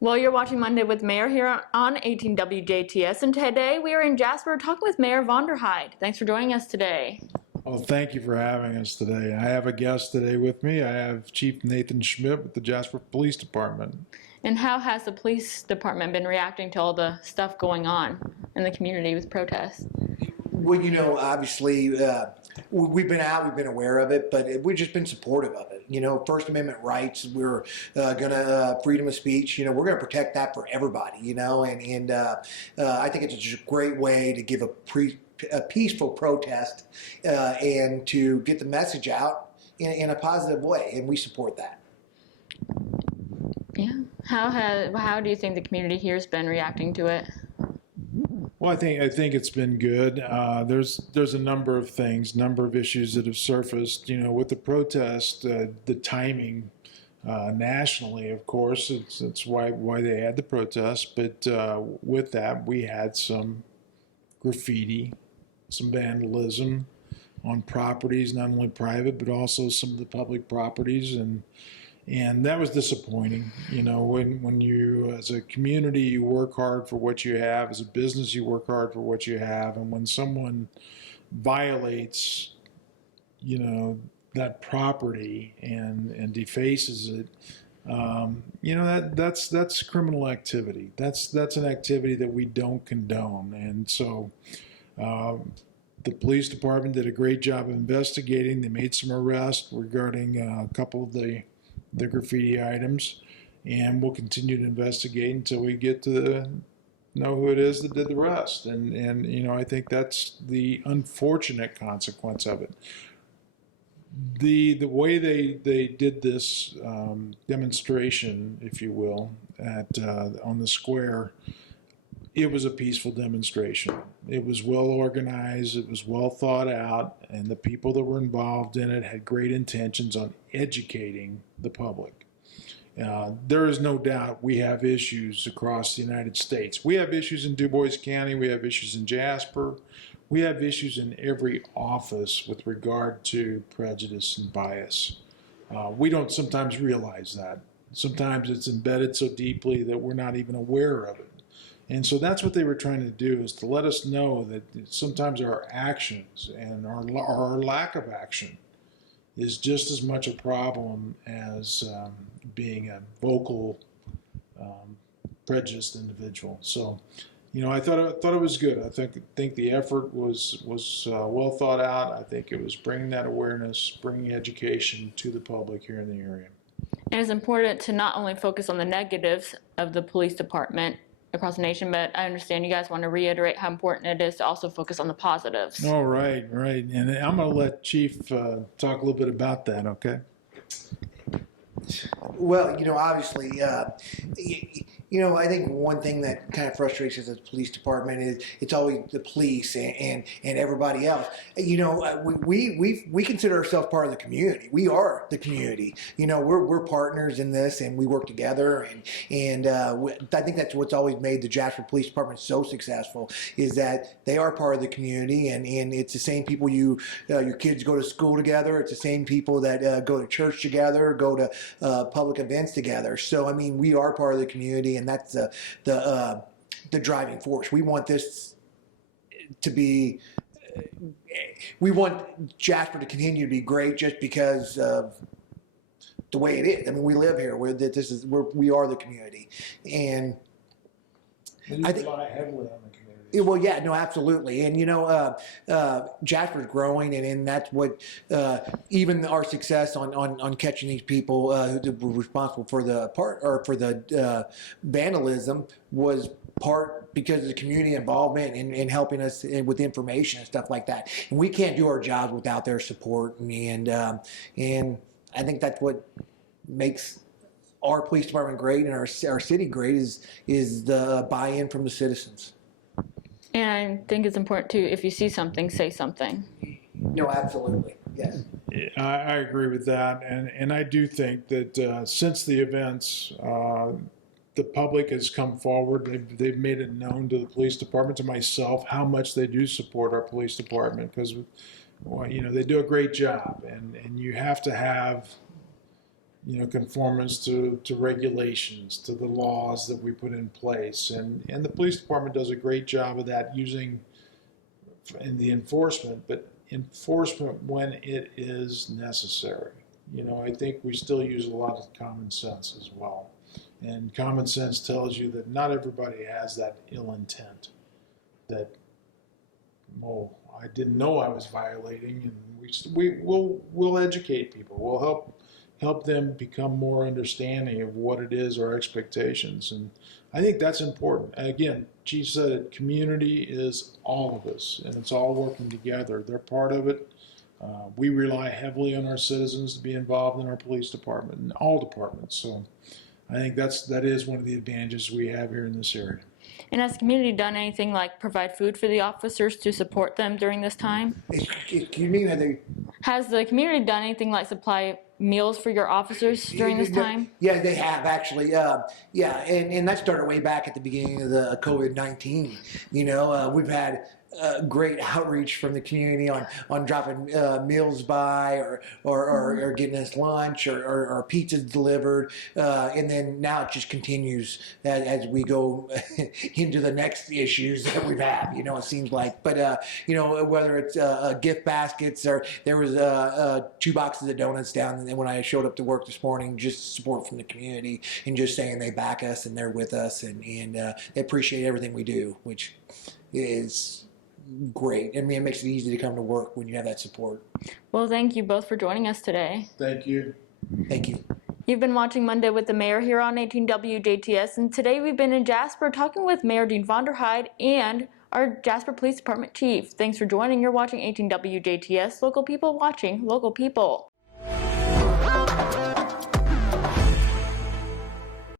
Well, you're watching Monday with Mayor here on 18 WJTS, and today we are in Jasper talking with Mayor Vonderheide. Thanks for joining us today. Well, thank you for having us today. I have a guest today with me. I have Chief Nathan Schmitt with the Jasper Police Department. And how has the police department been reacting to all the stuff going on in the community with protests? Well, obviously, we've been out, we've been aware of it, but we've just been supportive of it. First Amendment rights, we're going to, freedom of speech, we're going to protect that for everybody, and I think it's just a great way to give a peaceful protest and to get the message out in a positive way, and we support that. Yeah. How do you think the community here has been reacting to it? Well, I think it's been good. There's a number of things, number of issues that have surfaced. With the protest, the timing nationally, of course, it's why they had the protest. But with that, we had some graffiti, some vandalism on properties, not only private but also some of the public properties, and that was disappointing. When you, as a community, you work hard for what you have. As a business, you work hard for what you have. And when someone violates, that property and defaces it, that's criminal activity. That's an activity that we don't condone. And so the police department did a great job of investigating. They made some arrests regarding a couple of the graffiti items, and we'll continue to investigate until we get to know who it is that did the rest. And I think that's the unfortunate consequence of it. The way they did this demonstration, if you will, on the square, it was a peaceful demonstration. It was well organized, it was well thought out, and the people that were involved in it had great intentions on educating the public. There is no doubt we have issues across the United States. We have issues in Du Bois County, we have issues in Jasper, we have issues in every office with regard to prejudice and bias. We don't sometimes realize that. Sometimes it's embedded so deeply that we're not even aware of it. And so that's what they were trying to do, is to let us know that sometimes our actions and our lack of action is just as much a problem as being a vocal, prejudiced individual. So, I thought it was good. I think the effort was well thought out. I think it was bringing that awareness, bringing education to the public here in the area. And it's important to not only focus on the negatives of the police department across the nation, but I understand you guys want to reiterate how important it is to also focus on the positives. Oh, right. And I'm going to let Chief talk a little bit about that, okay? Well, obviously, I think one thing that kind of frustrates us as a police department is it's always the police and everybody else. We consider ourselves part of the community. We are the community. We're partners in this, and we work together. And I think that's what's always made the Jasper Police Department so successful, is that they are part of the community, and it's the same people your kids go to school together. It's the same people that go to church together, go to public events together. So, we are part of the community, and that's the driving force. We want this to be, we want Jasper to continue to be great just because of the way it is. We live here. We are the community, and I think rely heavily on the community. Well, yeah, no, absolutely. And, Jasper's growing, and that's what, even our success on catching these people who were responsible for the vandalism was part because of the community involvement and helping us with information and stuff like that. And we can't do our jobs without their support. And I think that's what makes our police department great and our city great is the buy-in from the citizens. And I think it's important too, if you see something, say something. No, absolutely. Yes. I agree with that. And I do think that since the events, the public has come forward. They've made it known to the police department, to myself, how much they do support our police department, because they do a great job. And you have to have conformance to regulations, to the laws that we put in place. And the police department does a great job of that using in the enforcement, but enforcement when it is necessary. I think we still use a lot of common sense as well. And common sense tells you that not everybody has that ill intent, that, oh, I didn't know I was violating, and we'll educate people. We'll help them become more understanding of what it is, our expectations. And I think that's important. And again, Chief said it, community is all of us, and it's all working together. They're part of it. We rely heavily on our citizens to be involved in our police department and all departments. So I think that is one of the advantages we have here in this area. And has the community done anything like provide food for the officers to support them during this time? You mean that they? Has the community done anything like supply meals for your officers during this time? Yeah, they have actually. Yeah, and that started way back at the beginning of the COVID-19. We've had great outreach from the community on dropping meals by or getting us lunch or pizzas delivered, and then now it just continues as we go into the next issues that we've had. It seems like, but whether it's gift baskets or there was 2 boxes of donuts down, and when I showed up to work this morning, just support from the community and just saying they back us and they're with us and they appreciate everything we do, which is great. I mean, it makes it easy to come to work when you have that support. Well, thank you both for joining us today. Thank you. Thank you. You've been watching Monday with the Mayor here on 18 WJTS, and today we've been in Jasper talking with Mayor Dean Vonderheide and our Jasper Police Department Chief. Thanks for joining. You're watching 18 WJTS, local people watching local people.